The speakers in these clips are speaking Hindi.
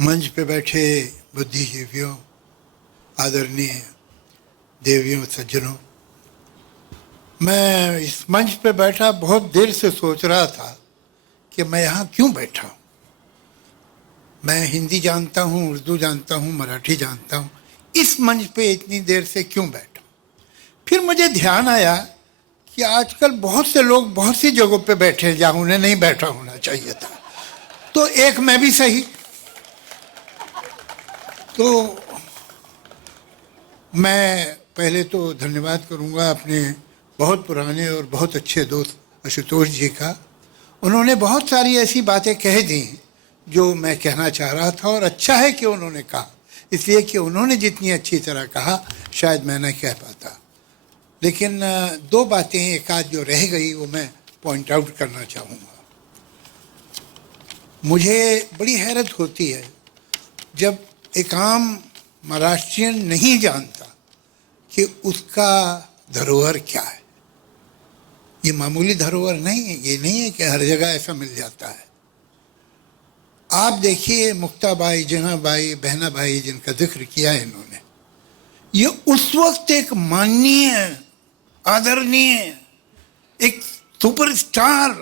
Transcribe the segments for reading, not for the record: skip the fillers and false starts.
मंच पे बैठे बुद्धिजीवियों, आदरणीय देवियों, सज्जनों, मैं इस मंच पे बैठा बहुत देर से सोच रहा था कि मैं यहाँ क्यों बैठा हूँ। मैं हिंदी जानता हूँ, उर्दू जानता हूँ, मराठी जानता हूँ, इस मंच पे इतनी देर से क्यों बैठा। फिर मुझे ध्यान आया कि आजकल बहुत से लोग बहुत सी जगहों पे बैठे हैं जहाँ उन्हें नहीं बैठा होना चाहिए था, तो एक मैं भी सही। तो मैं पहले तो धन्यवाद करूंगा अपने बहुत पुराने और बहुत अच्छे दोस्त आशुतोष जी का। उन्होंने बहुत सारी ऐसी बातें कह दी जो मैं कहना चाह रहा था, और अच्छा है कि उन्होंने कहा, इसलिए कि उन्होंने जितनी अच्छी तरह कहा शायद मैं नहीं कह पाता। लेकिन दो बातें एक आध जो रह गई वो मैं पॉइंट आउट करना चाहूँगा। मुझे बड़ी हैरत होती है जब एक आम महाराष्ट्रियन नहीं जानता कि उसका धरोहर क्या है। ये मामूली धरोहर नहीं है, ये नहीं है कि हर जगह ऐसा मिल जाता है। आप देखिए मुक्ताबाई, जनाबाई, बहनाबाई जिनका जिक्र किया है इन्होंने, ये उस वक्त एक माननीय, आदरणीय, एक सुपरस्टार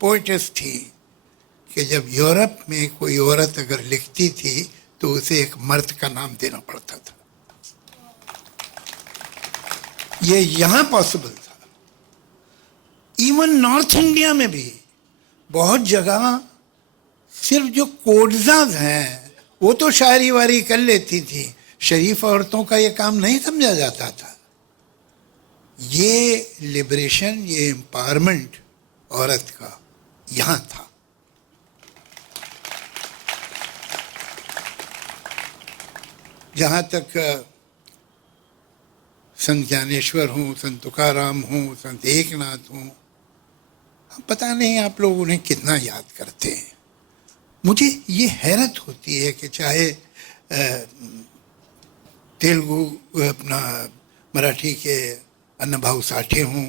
पोएटेस थी कि जब यूरोप में कोई औरत अगर लिखती थी तो उसे एक मर्द का नाम देना पड़ता था। ये यहां पॉसिबल था। इवन नॉर्थ इंडिया में भी बहुत जगह सिर्फ जो कोडजाज हैं वो तो शायरी वारी कर लेती थी, शरीफ औरतों का ये काम नहीं समझा जाता था। ये लिबरेशन, ये एम्पावरमेंट औरत का यहां था। जहाँ तक संत ज्ञानेश्वर हूँ, संत तुकाराम हूँ, संत एकनाथ हूँ, पता नहीं आप लोग उन्हें कितना याद करते हैं। मुझे ये हैरत होती है कि चाहे तेलुगु अपना मराठी के अन्नभाऊ साठे हों,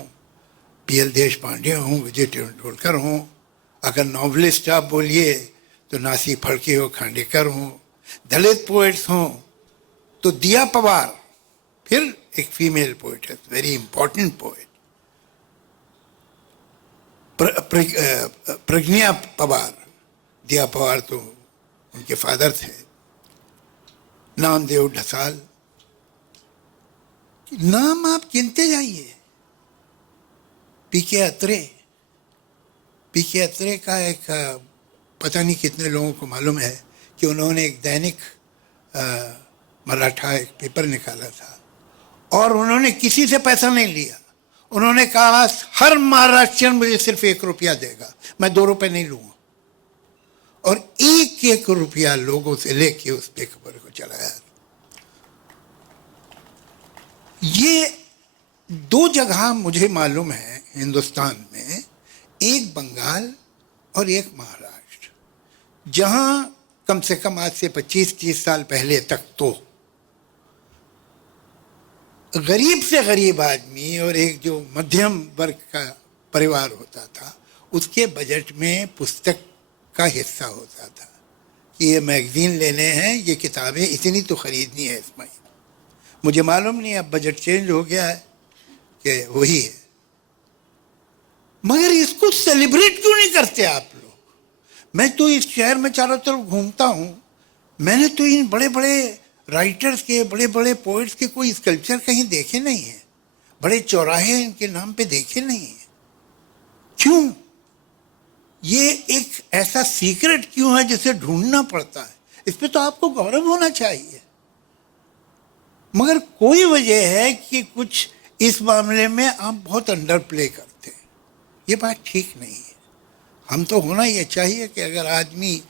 पीएल देशपांडे हों, विजय तेंदुलकर हों, अगर नॉवलिस्ट आप बोलिए तो नासी फड़के हो, खांडेकर हों, दलित पोइट्स हों तो दिया पवार, फिर एक फीमेल पोइट है, वेरी इंपॉर्टेंट पोइट, प्रज्ञा पवार। दिया पवार तो उनके फादर थे। नामदेव ढसाल, नाम आप गिनते जाइए। पीके अत्रे, पीके अत्रे का एक पता नहीं कितने लोगों को मालूम है कि उन्होंने एक दैनिक मराठा एक पेपर निकाला था और उन्होंने किसी से पैसा नहीं लिया। उन्होंने कहा हर महाराष्ट्रियन मुझे सिर्फ 1 रुपया देगा, मैं 2 रुपए नहीं लूंगा, और 1 रुपया लोगों से लेके उस पेपर को चलाया। ये 2 जगह मुझे मालूम है हिंदुस्तान में, एक बंगाल और एक महाराष्ट्र, जहां कम से कम आज से 25-30 साल पहले तक तो गरीब से गरीब आदमी और एक जो मध्यम वर्ग का परिवार होता था उसके बजट में पुस्तक का हिस्सा होता था कि ये मैगजीन लेने हैं, ये किताबें इतनी तो खरीदनी है इस महीने। मुझे मालूम नहीं अब बजट चेंज हो गया है कि वही है, मगर इसको सेलिब्रेट क्यों नहीं करते आप लोग। मैं तो इस शहर में चारों तरफ घूमता हूँ, मैंने तो इन बड़े बड़े राइटर्स के, बड़े बड़े पोइट्स के कोई स्कल्पचर कहीं देखे नहीं है, बड़े चौराहे इनके नाम पे देखे नहीं है। क्यों? ये एक ऐसा सीक्रेट क्यों है जिसे ढूंढना पड़ता है? इस पे तो आपको गौरव होना चाहिए, मगर कोई वजह है कि कुछ इस मामले में आप बहुत अंडर प्ले करते हैं। ये बात ठीक नहीं है। हम तो होना ये चाहिए कि अगर आदमी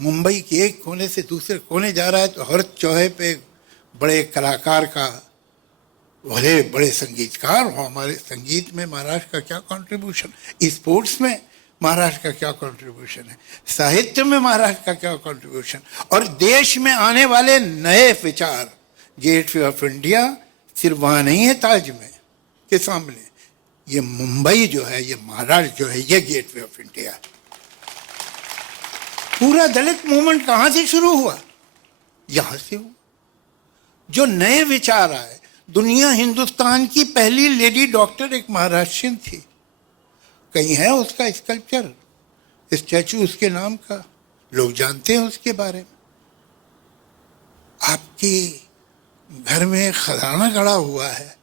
मुंबई के एक कोने से दूसरे कोने जा रहा है तो हर चौहे पे बड़े कलाकार का, भले बड़े संगीतकार हो। हमारे संगीत में महाराष्ट्र का क्या कंट्रीब्यूशन, स्पोर्ट्स में महाराष्ट्र का क्या कंट्रीब्यूशन है, साहित्य में महाराष्ट्र का क्या कंट्रीब्यूशन, और देश में आने वाले नए विचार। गेट वे ऑफ इंडिया सिर्फ वहाँ नहीं है ताज में के सामने, ये मुंबई जो है, ये महाराष्ट्र जो है, ये गेट वे ऑफ इंडिया है। पूरा दलित मूवमेंट कहाँ से शुरू हुआ? यहां से हूं। जो नए विचार आए, दुनिया हिंदुस्तान की पहली लेडी डॉक्टर एक महाराष्ट्रियन थी, कहीं है उसका स्कल्पचर, स्टैचू उसके नाम का, लोग जानते हैं उसके बारे में। आपके घर में खजाना गड़ा हुआ है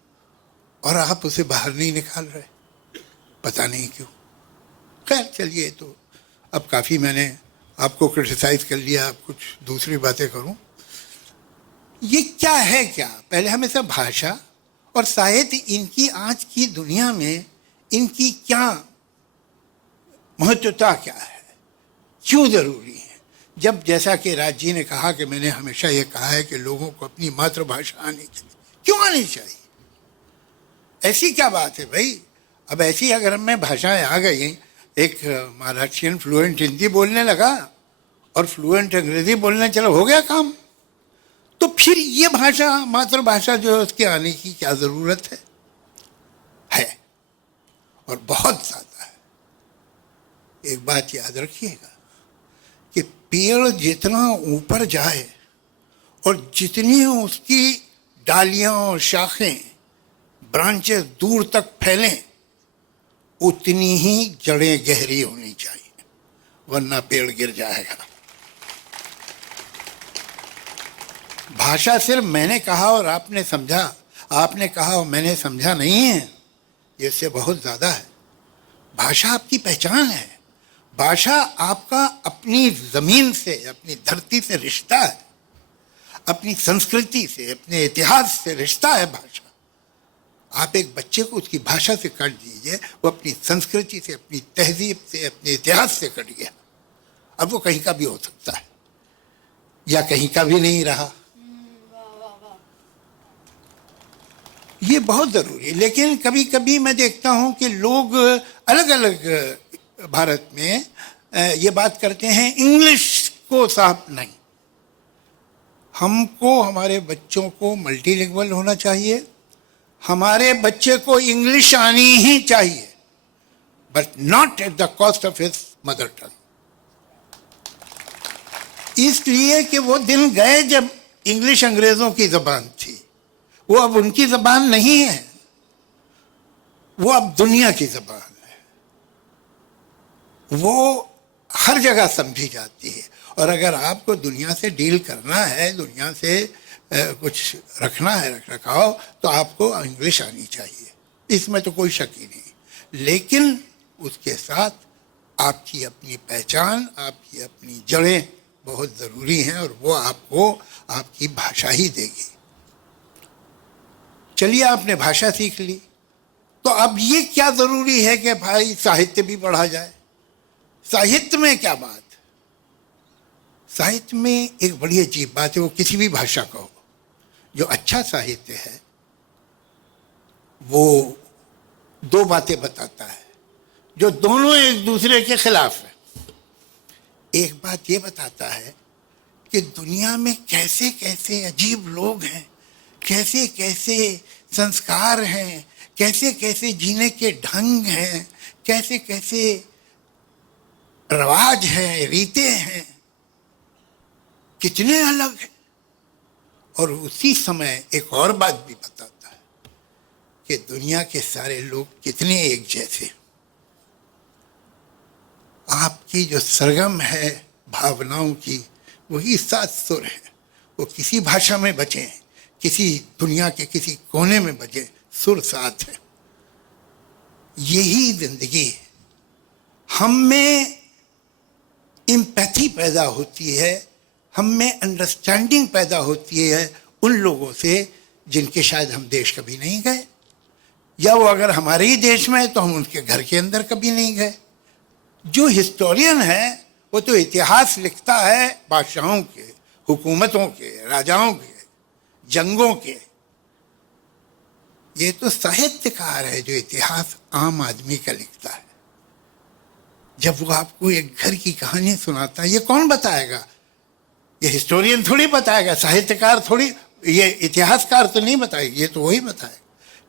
और आप उसे बाहर नहीं निकाल रहे, पता नहीं क्यों। खैर चलिए, तो अब काफी मैंने आपको क्रिटिसाइज कर लिया, अब कुछ दूसरी बातें करूं। ये क्या है, क्या पहले हमें सब भाषा और साहित्य, इनकी आज की दुनिया में इनकी क्या महत्वता क्या है, क्यों जरूरी है? जब जैसा कि राज जी ने कहा कि मैंने हमेशा ये कहा है कि लोगों को अपनी मातृभाषा आनी चाहिए, क्यों आनी चाहिए? ऐसी क्या बात है भाई? अब ऐसी अगर मैं भाषाएं आ गई, एक महाराष्ट्रियन फ्लुएंट हिंदी बोलने लगा और फ्लुएंट अंग्रेजी बोलने चला, हो गया काम। तो फिर ये भाषा, मातृभाषा जो है, उसके आने की क्या जरूरत है और बहुत ज्यादा है। एक बात याद रखिएगा कि पेड़ जितना ऊपर जाए और जितनी उसकी डालियां और शाखें, ब्रांचेस दूर तक फैलें, उतनी ही जड़ें गहरी होनी चाहिए, वरना पेड़ गिर जाएगा। भाषा सिर्फ मैंने कहा और आपने समझा, आपने कहा और मैंने समझा नहीं है, इससे बहुत ज्यादा है। भाषा आपकी पहचान है, भाषा आपका अपनी जमीन से, अपनी धरती से रिश्ता है, अपनी संस्कृति से, अपने इतिहास से रिश्ता है भाषा। आप एक बच्चे को उसकी भाषा से काट दीजिए, वो अपनी संस्कृति से, अपनी तहजीब से, अपने इतिहास से कट गया। अब वो कहीं का भी हो सकता है या कहीं का भी नहीं रहा। ये बहुत जरूरी है। लेकिन कभी कभी मैं देखता हूं कि लोग अलग अलग भारत में ये बात करते हैं, इंग्लिश को साफ नहीं। हमको, हमारे बच्चों को मल्टीलिंगुअल होना चाहिए, हमारे बच्चे को इंग्लिश आनी ही चाहिए, but not at the cost of his mother tongue. इसलिए कि वो दिन गए जब इंग्लिश अंग्रेजों की जबान थी, वो अब उनकी जबान नहीं है, वो अब दुनिया की जबान है, वो हर जगह समझी जाती है। और अगर आपको दुनिया से डील करना है, दुनिया से कुछ रखना है, रख रखाव, तो आपको इंग्लिश आनी चाहिए, इसमें तो कोई शक ही नहीं। लेकिन उसके साथ आपकी अपनी पहचान, आपकी अपनी जड़ें बहुत ज़रूरी हैं, और वो आपको आपकी भाषा ही देगी। चलिए, आपने भाषा सीख ली, तो अब ये क्या ज़रूरी है कि भाई साहित्य भी पढ़ा जाए। साहित्य में क्या बात? साहित्य में एक बड़ी अजीब बात है, वो किसी भी भाषा का हो, जो अच्छा साहित्य है वो दो बातें बताता है जो दोनों एक दूसरे के खिलाफ है। एक बात ये बताता है कि दुनिया में कैसे कैसे अजीब लोग हैं, कैसे कैसे संस्कार हैं, कैसे कैसे जीने के ढंग हैं, कैसे कैसे रवाज हैं, रीतें हैं, कितने अलग हैं। और उसी समय एक और बात भी बताता है कि दुनिया के सारे लोग कितने एक जैसे। आपकी जो सरगम है भावनाओं की, वही सात सुर है, वो किसी भाषा में बचे, किसी दुनिया के किसी कोने में बजे, सुर साथ है। यही जिंदगी है। हम में एम्पैथी पैदा होती है, हम में अंडरस्टैंडिंग पैदा होती है उन लोगों से जिनके शायद हम देश कभी नहीं गए, या वो अगर हमारे ही देश में है तो हम उनके घर के अंदर कभी नहीं गए। जो हिस्टोरियन है वो तो इतिहास लिखता है बादशाहों के, हुकूमतों के, राजाओं के, जंगों के। ये तो साहित्यकार है जो इतिहास आम आदमी का लिखता है। जब वो आपको एक घर की कहानी सुनाता है, ये कौन बताएगा? ये हिस्टोरियन थोड़ी बताएगा, साहित्यकार थोड़ी, ये इतिहासकार तो नहीं बताएगा, ये तो वही बताएगा।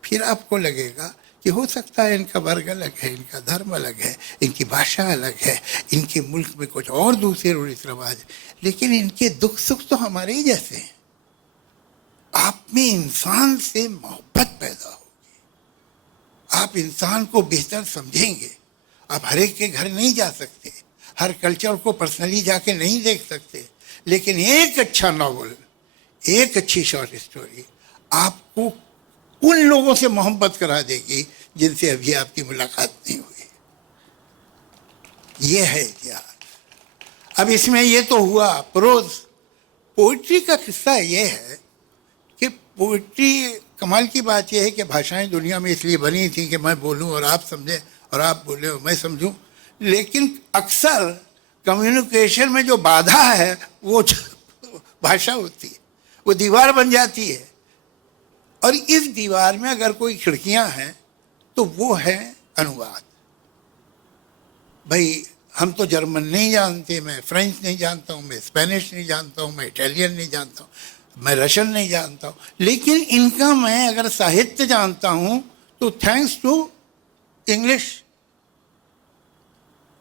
फिर आपको लगेगा कि हो सकता है इनका वर्ग अलग है, इनका धर्म अलग है, इनकी भाषा अलग है, इनके मुल्क में कुछ और दूसरे रीति रिवाज है, लेकिन इनके दुख सुख तो हमारे ही जैसे हैं। आप में इंसान से मोहब्बत पैदा होगी, आप इंसान को बेहतर समझेंगे। आप हर एक के घर नहीं जा सकते, हर कल्चर को पर्सनली जाके नहीं देख सकते, लेकिन एक अच्छा नॉवल, एक अच्छी शॉर्ट स्टोरी आपको उन लोगों से मोहब्बत करा देगी जिनसे अभी आपकी मुलाकात नहीं हुई। ये है इतिहास। अब इसमें ये तो हुआ प्रोज। पोइट्री का किस्सा ये है कि पोइट्री, कमाल की बात यह है कि भाषाएं दुनिया में इसलिए बनी थी कि मैं बोलूं और आप समझें और आप बोले और मैं समझूं, लेकिन अक्सर कम्युनिकेशन में जो बाधा है वो भाषा होती है, वो दीवार बन जाती है। और इस दीवार में अगर कोई खिड़कियां हैं तो वो है अनुवाद। भाई हम तो जर्मन नहीं जानते, मैं फ्रेंच नहीं जानता हूँ, मैं स्पेनिश नहीं जानता हूँ, मैं इटालियन नहीं जानता हूँ, मैं रशियन नहीं जानता हूँ, लेकिन इनका मैं अगर साहित्य जानता हूँ तो थैंक्स टू इंग्लिश।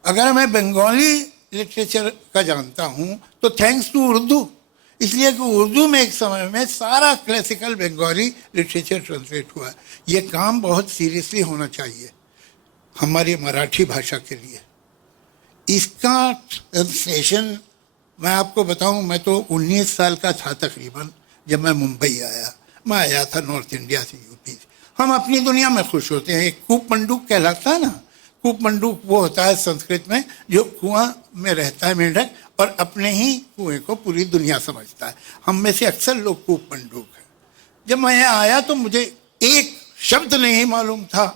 अगर मैं बंगाली लिटरेचर का जानता हूँ तो थैंक्स टू उर्दू, इसलिए कि उर्दू में एक समय में सारा क्लासिकल बंगाली लिटरेचर ट्रांसलेट हुआ। ये काम बहुत सीरियसली होना चाहिए हमारी मराठी भाषा के लिए। इसका ट्रांसलेशन मैं आपको बताऊं, मैं तो 19 साल का था तकरीबन जब मैं मुंबई आया। मैं आया था नॉर्थ इंडिया से, यूपी से। हम अपनी दुनिया में खुश होते हैं। एक कूप मंडूक कहलाता है ना, कूप मंडूक वो होता है संस्कृत में जो कुआं में रहता है मेंढक और अपने ही कुएं को पूरी दुनिया समझता है। हम में से अक्सर लोग कूप मंडूक हैं। जब मैं यहाँ आया तो मुझे एक शब्द नहीं मालूम था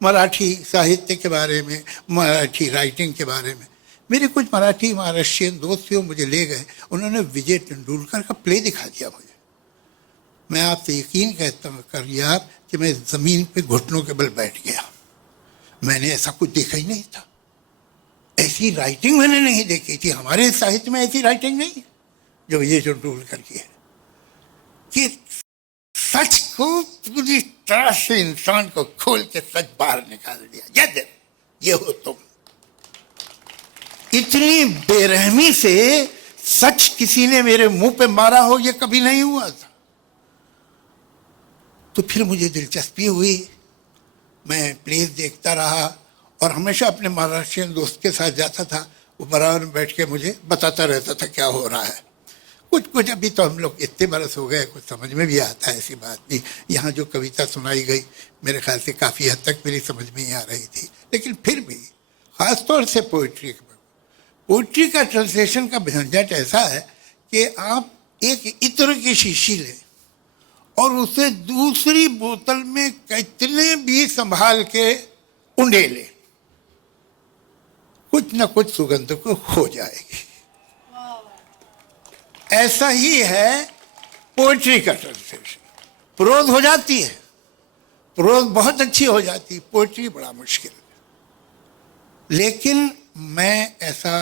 मराठी साहित्य के बारे में, मराठी राइटिंग के बारे में। मेरे कुछ मराठी महाराष्ट्रियन दोस्त थे, मुझे ले गए, उन्होंने विजय तेंदुलकर का प्ले दिखा दिया मुझे। मैं आपसे यकीन करिए आप कि मैं ज़मीन पे घुटनों के बल बैठ गया। मैंने ऐसा कुछ देखा ही नहीं था, ऐसी राइटिंग मैंने नहीं देखी थी। हमारे साहित्य में ऐसी राइटिंग नहीं है जो विजय तेंदुलकर की है, कि सच को पूरी तरह से इंसान को खोल के सच बाहर निकाल दिया। ये हो तुम। इतनी बेरहमी से सच किसी ने मेरे मुंह पे मारा हो ये कभी नहीं हुआ था। तो फिर मुझे दिलचस्पी हुई, मैं प्लेस देखता रहा और हमेशा अपने महाराष्ट्रियन दोस्त के साथ जाता था। वो बराबर में बैठ के मुझे बताता रहता था क्या हो रहा है। कुछ कुछ अभी तो हम लोग इतने बरस हो गए, कुछ समझ में भी आता है, ऐसी बात नहीं। यहाँ जो कविता सुनाई गई मेरे ख्याल से काफ़ी हद तक मेरी समझ में ही आ रही थी, लेकिन फिर भी ख़ासतौर से पोइट्री का ट्रांसलेशन का झंझट ऐसा है कि आप एक इत्र की शीशी लें और उसे दूसरी बोतल में कितने भी संभाल के उंडेलें, कुछ न कुछ सुगंध को खो जाएगी। ऐसा ही है पोइट्री का ट्रांसलेशन। प्रोज हो जाती है, प्रोज बहुत अच्छी हो जाती है, पोइट्री बड़ा मुश्किल है। लेकिन मैं ऐसा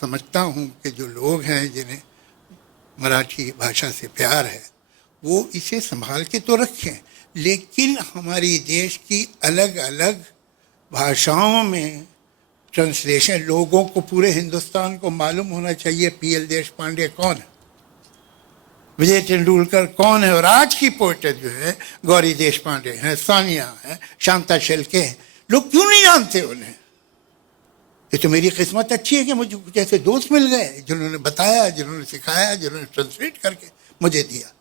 समझता हूँ कि जो लोग हैं जिन्हें मराठी भाषा से प्यार है वो इसे संभाल के तो रखें, लेकिन हमारी देश की अलग अलग भाषाओं में ट्रांसलेशन लोगों को, पूरे हिंदुस्तान को मालूम होना चाहिए पीएल देशपांडे कौन है, विजय तेंदुलकर कौन है। और आज की पोइटर जो है गौरी देशपांडे हैं, सानिया हैं, शांता शेल्के हैं। लोग क्यों नहीं जानते उन्हें? ये तो मेरी किस्मत अच्छी है कि मुझे कुछ ऐसे दोस्त मिल गए जिन्होंने बताया, जिन्होंने सिखाया, जिन्होंने ट्रांसलेट करके मुझे दिया।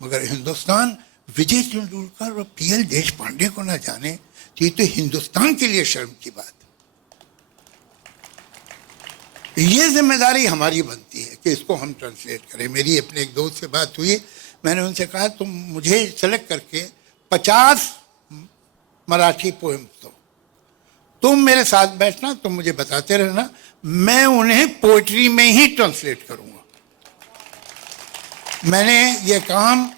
मगर हिंदुस्तान विजय तेंदुलकर और पीएल देशपांडे को ना जाने तो ये तो हिंदुस्तान के लिए शर्म की बात है। ये जिम्मेदारी हमारी बनती है कि इसको हम ट्रांसलेट करें। मेरी अपने एक दोस्त से बात हुई, मैंने उनसे कहा तुम मुझे सेलेक्ट करके 50 मराठी पोएम दो, तुम मेरे साथ बैठना, तुम मुझे बताते रहना, मैं उन्हें पोइट्री में ही ट्रांसलेट करूंगा। मैंने ये काम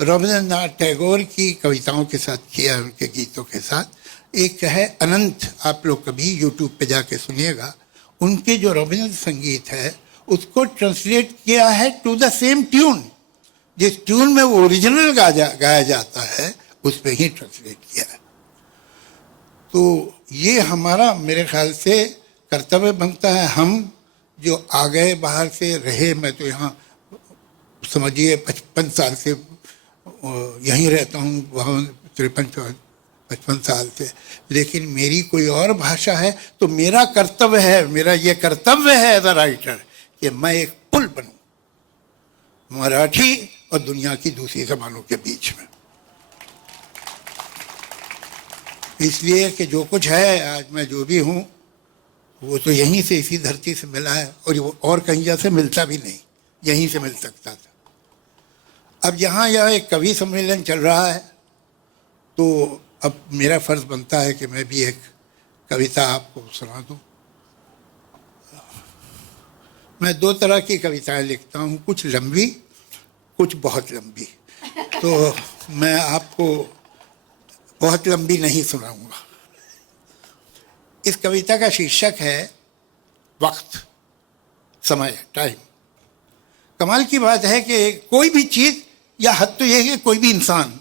रविंद्रनाथ टैगोर की कविताओं के साथ किया, उनके गीतों के साथ। एक है अनंत, आप लोग कभी यूट्यूब पे जाके सुनिएगा। उनके जो रविंद्र संगीत है उसको ट्रांसलेट किया है टू द सेम ट्यून, जिस ट्यून में वो ओरिजिनल गाया जाता है उस पर ही ट्रांसलेट किया है। तो ये हमारा मेरे ख्याल से कर्तव्य बनता है। हम जो आ गए बाहर से रहे, मैं तो यहाँ समझिए 55 साल से यहीं रहता हूँ, वहाँ 53-55 साल से, लेकिन मेरी कोई और भाषा है तो मेरा कर्तव्य है, मेरा ये कर्तव्य है एज अ राइटर कि मैं एक पुल बनूं मराठी और दुनिया की दूसरी जबानों के बीच में। इसलिए कि जो कुछ है आज मैं जो भी हूँ वो तो यहीं से, इसी धरती से मिला है, और वो और कहीं जैसे मिलता भी नहीं, यहीं से मिल सकता था। अब यहाँ यह एक कवि सम्मेलन चल रहा है, तो अब मेरा फर्ज बनता है कि मैं भी एक कविता आपको सुना दूँ। मैं दो तरह की कविताएं लिखता हूँ, कुछ लंबी, कुछ बहुत लंबी। तो मैं आपको बहुत लंबी नहीं सुनाऊंगा। इस कविता का शीर्षक है वक्त, समय, टाइम। कमाल की बात है कि कोई भी चीज, या हद तो यह है कि कोई भी इंसान,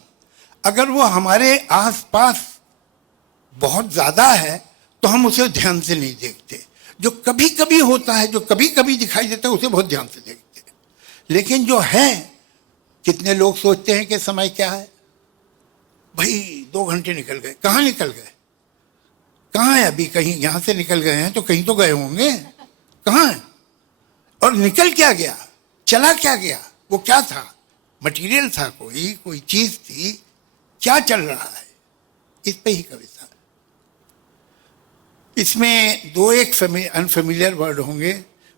अगर वो हमारे आसपास बहुत ज्यादा है तो हम उसे ध्यान से नहीं देखते। जो कभी कभी होता है, जो कभी कभी दिखाई देता है, उसे बहुत ध्यान से देखते हैं। लेकिन जो है, कितने लोग सोचते हैं कि समय क्या है, भाई 2 घंटे निकल गए, कहाँ निकल गए, कहाँ है, अभी कहीं यहाँ से निकल गए हैं तो कहीं तो गए होंगे, कहाँ है, और निकल क्या गया, चला क्या गया, वो क्या था, मटेरियल था, कोई चीज थी, क्या चल रहा है, इस पे ही कविता। इसमें 2-1 अनफेमिलियर वर्ड होंगे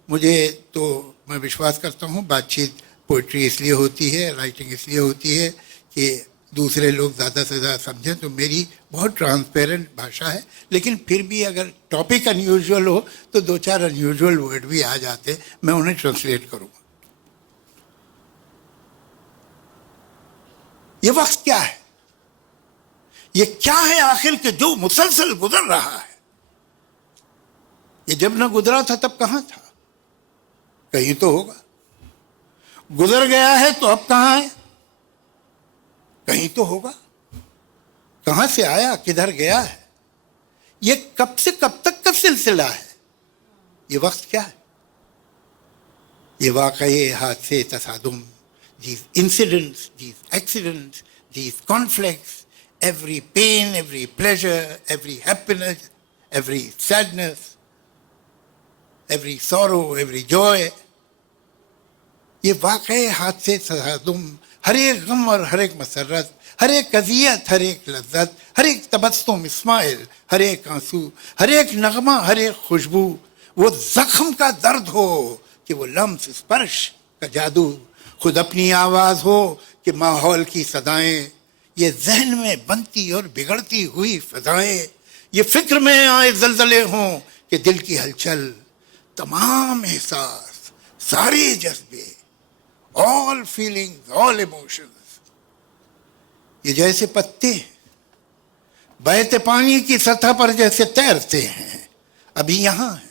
मुझे, तो मैं विश्वास करता हूँ बातचीत, पोइट्री इसलिए होती है, राइटिंग इसलिए होती है कि दूसरे लोग ज़्यादा से ज़्यादा समझें। तो मेरी बहुत ट्रांसपेरेंट भाषा है, लेकिन फिर भी अगर टॉपिक अनयूजुअल हो तो 2-4 अनयूजुअल वर्ड भी आ जाते, मैं उन्हें ट्रांसलेट करूँगा। ये वक्त क्या है, ये क्या है आखिर के जो मुसलसल गुजर रहा है। ये जब ना गुजरा था तब कहाँ था, कहीं तो होगा। गुजर गया है तो अब कहाँ है, कहीं तो होगा। कहां से आया, किधर गया है, ये कब से कब तक का सिलसिला है। ये वक्त क्या है, ये वाकये, हादसे, तसादुम, these incidents, these accidents, these conflicts, every pain, every pleasure, every happiness, every sadness, every sorrow, every joy, ये वाकये, हादसे, तसादुम, हर एक गम और हर एक मसरत, हर एक अज़ियत, हर एक लज्जत, हर एक तबस्सुम इस्माइल, हर एक आंसू, हर एक नगमा, हर एक खुशबू, वो जख्म का दर्द हो कि वो लम्स स्पर्श का जादू, खुद अपनी आवाज हो कि माहौल की सदाएं, ये जहन में बनती और बिगड़ती हुई फजाएं, ये फिक्र में आए जलजले हों कि दिल की हलचल, तमाम एहसास, सारे जज्बे, all feelings, all emotions, ये जैसे पत्ते बहते पानी की सतह पर जैसे तैरते हैं, अभी यहाँ है,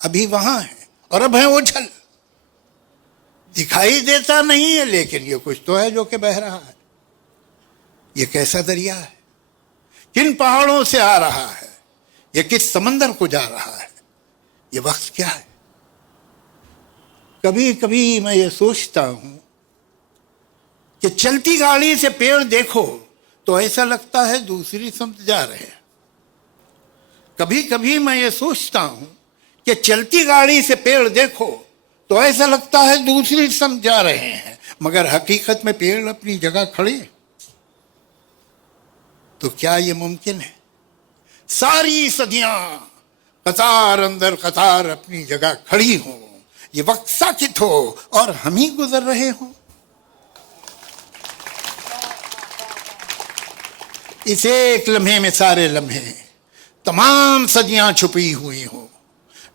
अभी वहां है, और अब है ओझल। दिखाई देता नहीं है, लेकिन ये कुछ तो है जो कि बह रहा है। ये कैसा दरिया है, किन पहाड़ों से आ रहा है, ये किस समंदर को जा रहा है, ये वक्त क्या है। कभी कभी मैं ये सोचता हूं कि चलती गाड़ी से पेड़ देखो तो ऐसा लगता है दूसरी समझ जा रहे हैं। कभी कभी मैं ये सोचता हूं कि चलती गाड़ी से पेड़ देखो तो ऐसा लगता है दूसरी समझ जा रहे हैं, मगर हकीकत में पेड़ अपनी जगह खड़े। तो क्या ये मुमकिन है, सारी सदियां कतार अंदर कतार अपनी जगह खड़ी हो, ये वक्त साकित हो और हम ही गुजर रहे हों। इस एक लम्हे में सारे लम्हे, तमाम सदियां छुपी हुई हो,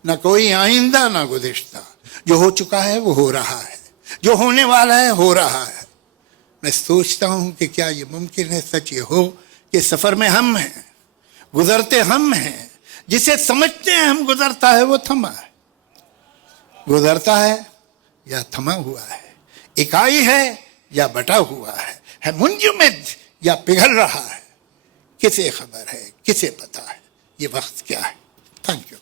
न कोई आइंदा न गुज़िश्ता, जो हो चुका है वो हो रहा है, जो होने वाला है हो रहा है। मैं सोचता हूं कि क्या ये मुमकिन है, सच ये हो कि सफर में हम हैं, गुजरते हम हैं, जिसे समझते हैं हम गुजरता है वो थमा है, गुजरता है या थमा हुआ है, इकाई है या बटा हुआ है मुंजमद या पिघल रहा है, किसे खबर है, किसे पता है। ये वक्त क्या है। Thank you.